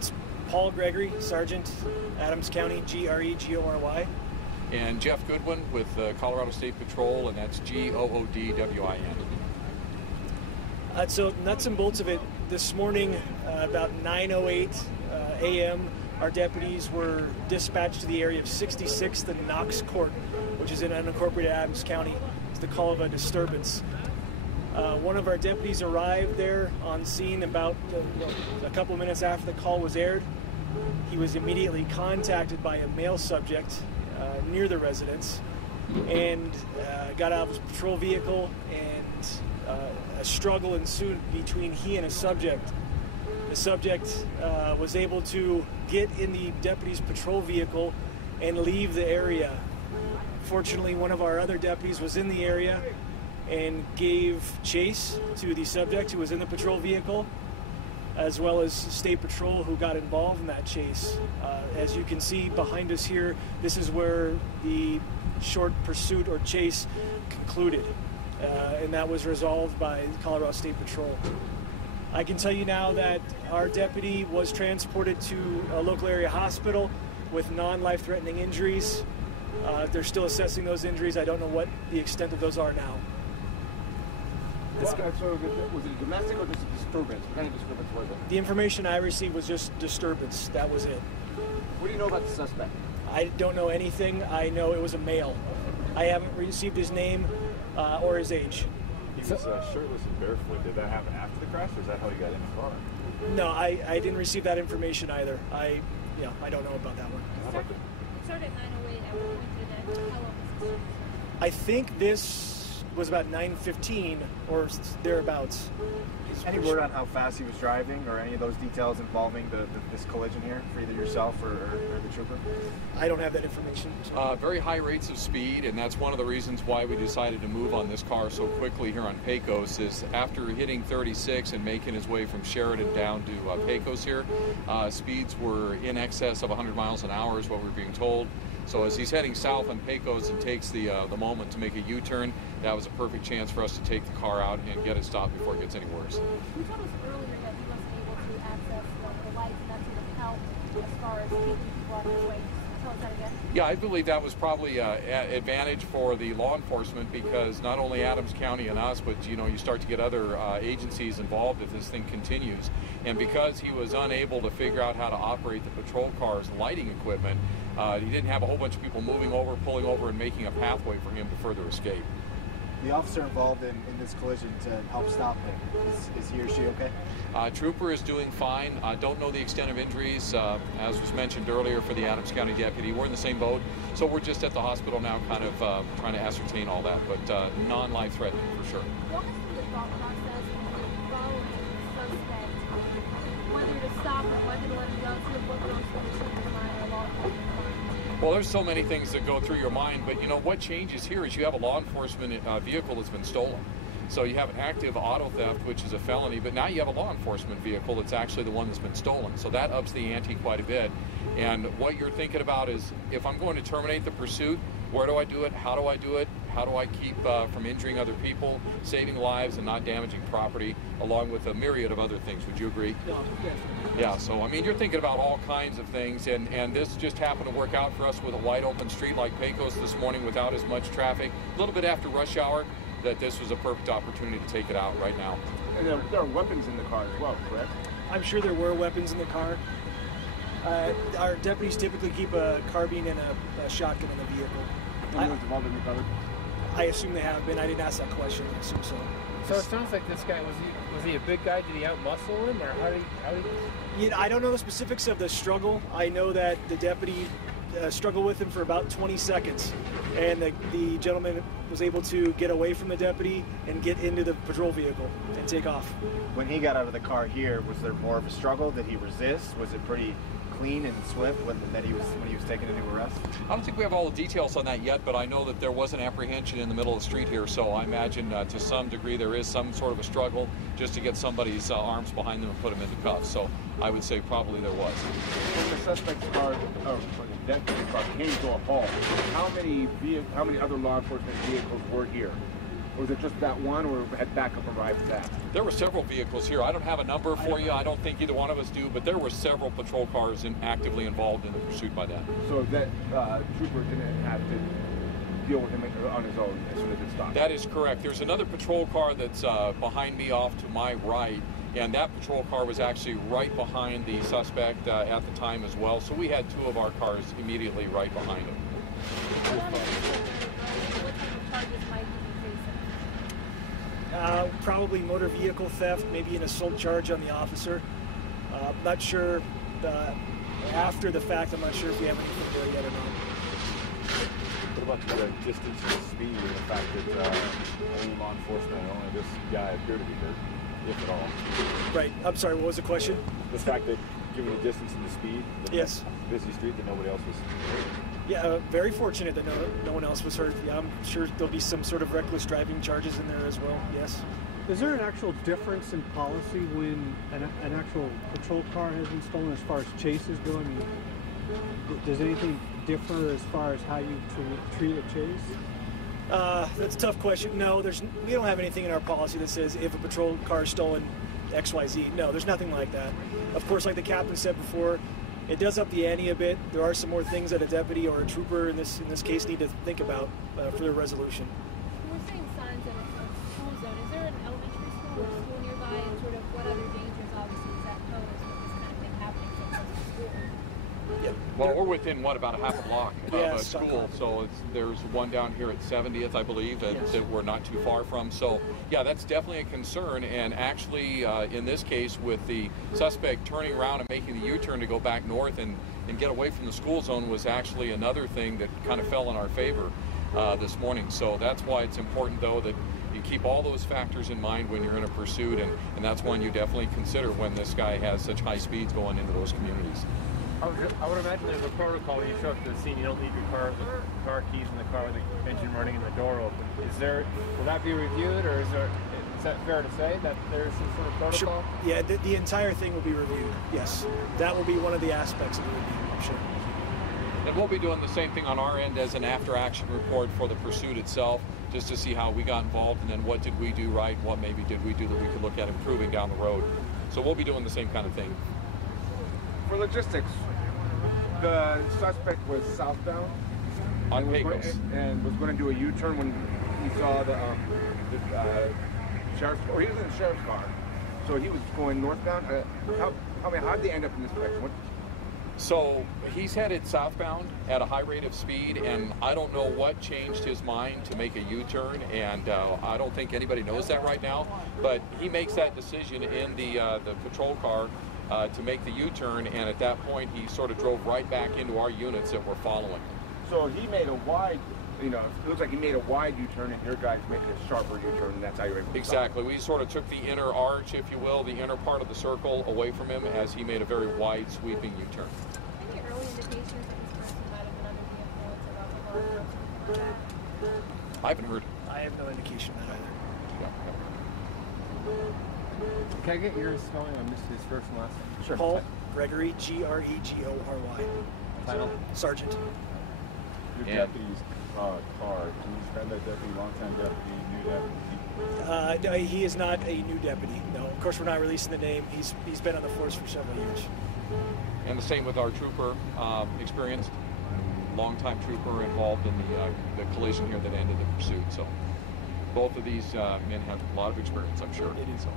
It's Paul Gregory, Sergeant, Adams County, Gregory. And Jeff Goodwin with Colorado State Patrol, and that's Goodwin. So nuts and bolts of it, this morning about 9:08 a.m., our deputies were dispatched to the area of 66th and Knox Court, which is in unincorporated Adams County. It's the call of a disturbance. One of our deputies arrived there on scene about a couple of minutes after the call was aired. He was immediately contacted by a male subject near the residence and got out of his patrol vehicle, and a struggle ensued between he and a subject. The subject was able to get in the deputy's patrol vehicle and leave the area. Fortunately, one of our other deputies was in the area and gave chase to the subject who was in the patrol vehicle, as well as State Patrol, who got involved in that chase. As you can see behind us here, this is where the short pursuit or chase concluded, and that was resolved by Colorado State Patrol. I can tell you now that our deputy was transported to a local area hospital with non-life-threatening injuries. They're still assessing those injuries. I don't know what the extent of those are now. So was it domestic or just a disturbance? What kind of disturbance was it? The information I received was just disturbance. That was it. What do you know about the suspect? I don't know anything. I know it was a male. I haven't received his name or his age. He was shirtless and barefoot. Did that happen after the crash, or is that how he got in the car? No, I didn't receive that information either. I don't know about that one. It started at 9:08. At what point did it end? How long was it? I think this was about 9:15 or thereabouts. Any word on how fast he was driving, or any of those details involving this collision here for either yourself or the trooper? I don't have that information. So. Very high rates of speed, and that's one of the reasons why we decided to move on this car so quickly here on Pecos. Is after hitting 36 and making his way from Sheridan down to Pecos here, speeds were in excess of 100 miles an hour is what we're being told. So as he's heading south on Pecos and takes the moment to make a U-turn, that was a perfect chance for us to take the car out and get it stopped before it gets any worse. You told us earlier that he wasn't able to access the lights, and that sort of helped as far as keeping people out of the way. Tell us that again. Yeah, I believe that was probably an advantage for the law enforcement, because not only Adams County and us, but you start to get other agencies involved if this thing continues. And because he was unable to figure out how to operate the patrol car's lighting equipment, he didn't have a whole bunch of people moving over, pulling over, and making a pathway for him to further escape. The officer involved in this collision to help stop him, is he or she okay? Trooper is doing fine. Don't know the extent of injuries. As was mentioned earlier for the Adams County deputy, we're in the same boat, so we're just at the hospital now kind of trying to ascertain all that, but non-life-threatening for sure. Walk us through the thought process following the suspect, whether to stop him, whether to let him go, sort of what goes through your mind or law enforcement mind. Well, there's so many things that go through your mind, but what changes here is you have a law enforcement vehicle that's been stolen. So you have active auto theft, which is a felony, but now you have a law enforcement vehicle that's actually the one that's been stolen. So that ups the ante quite a bit. And what you're thinking about is, if I'm going to terminate the pursuit, where do I do it? How do I do it? How do I keep from injuring other people, saving lives, and not damaging property, along with a myriad of other things? Would you agree? Yeah, so I mean, you're thinking about all kinds of things, and this just happened to work out for us with a wide open street like Pecos this morning without as much traffic. A little bit after rush hour, that this was a perfect opportunity to take it out right now. And there are weapons in the car as well, correct? I'm sure there were weapons in the car. Our deputies typically keep a carbine and a shotgun in the vehicle. Anyone's involved in the cover? I assume they have been. I didn't ask that question. I assume so. So it sounds like this guy, was he a big guy? Did he outmuscle him, or how did he... I don't know the specifics of the struggle. I know that the deputy struggled with him for about 20 seconds, and the gentleman was able to get away from the deputy and get into the patrol vehicle and take off. When he got out of the car here, was there more of a struggle? Did he resist? Was it pretty clean and swift when he was taken into arrest? I don't think we have all the details on that yet, but I know that there was an apprehension in the middle of the street here, so I imagine to some degree there is some sort of a struggle just to get somebody's arms behind them and put them into cuffs. So I would say probably there was. When the suspect's car, when the deputy's car came to a halt, how many other law enforcement vehicles were here? Or was it just that one, or had backup arrived at that? There were several vehicles here. I don't have a number for you. I don't think either one of us do, but there were several patrol cars actively involved in the pursuit by that. So that trooper didn't have to deal with him on his own as soon as it stopped? That is correct. There's another patrol car that's behind me off to my right, and that patrol car was actually right behind the suspect at the time as well. So we had two of our cars immediately right behind him. What type of charges might he be facing? Probably motor vehicle theft, maybe an assault charge on the officer. Not sure. After the fact, I'm not sure if we have anything there yet or not. What about the distance and speed and the fact that only law enforcement and only this guy appear to be hurt, if at all? Right. I'm sorry, what was the question? The fact that given the distance and the speed, the Yes. busy street, that nobody else was hurt. Yeah, very fortunate that no one else was hurt. Yeah, I'm sure there'll be some sort of reckless driving charges in there as well, yes. Is there an actual difference in policy when an actual patrol car has been stolen as far as chases go? I mean, does anything differ as far as how you treat a chase? That's a tough question. No, we don't have anything in our policy that says if a patrol car is stolen, XYZ. No, there's nothing like that. Of course, like the captain said before, it does up the ante a bit. There are some more things that a deputy or a trooper in this case need to think about for their resolution. We're seeing signs that it's a school zone. Is there an elementary school or school nearby, and sort of what other dangers obviously is that pose with this kind of thing happening from such a school? Yep. Well, we're within, what, about a half a block of a Yes, school, so there's one down here at 70th, I believe, that we're not too far from. So, yeah, that's definitely a concern, and actually, in this case, with the suspect turning around and making the U-turn to go back north and get away from the school zone was actually another thing that kind of fell in our favor this morning. So that's why it's important, though, that you keep all those factors in mind when you're in a pursuit, and that's one you definitely consider when this guy has such high speeds going into those communities. I would imagine there's a protocol when you show up to the scene. You don't leave your car keys in the car with the engine running and the door open. Will that be reviewed, or is that fair to say that there's some sort of protocol? Sure. Yeah, the entire thing will be reviewed. Yes, that will be one of the aspects of the review. I'm sure. And we'll be doing the same thing on our end as an after-action report for the pursuit itself, just to see how we got involved and then what did we do right, what maybe did we do that we could look at improving down the road. So we'll be doing the same kind of thing. For logistics, the suspect was southbound On and Pecos. was going to do a U-turn when he saw the sheriff's, or he was in the sheriff's car. So he was going northbound. How did they end up in this direction? So he's headed southbound at a high rate of speed, and I don't know what changed his mind to make a U-turn, and I don't think anybody knows that right now, but he makes that decision in the patrol car to make the U-turn, and at that point he sort of drove right back into our units that were following. So he made a wide, it looks like he made a wide U-turn, and your guys made a sharper U-turn, and that's how you were able to Exactly. We sort of took the inner arch, if you will, the inner part of the circle away from him as he made a very wide, sweeping U-turn. Any early indications that this person might have been under the influence of alcohol or something like that? I haven't heard. I have no indication of that either. Can I get your spelling on his first and last name? Sure. Paul Gregory, Gregory. Title? Sergeant. Your Yeah. deputy's car, can you describe that deputy, longtime deputy, new deputy? No, he is not a new deputy. No, of course we're not releasing the name. He's been on the force for several years. And the same with our trooper, experienced, longtime trooper involved in the collision here that ended the pursuit. So both of these men have a lot of experience, I'm sure. They do. So.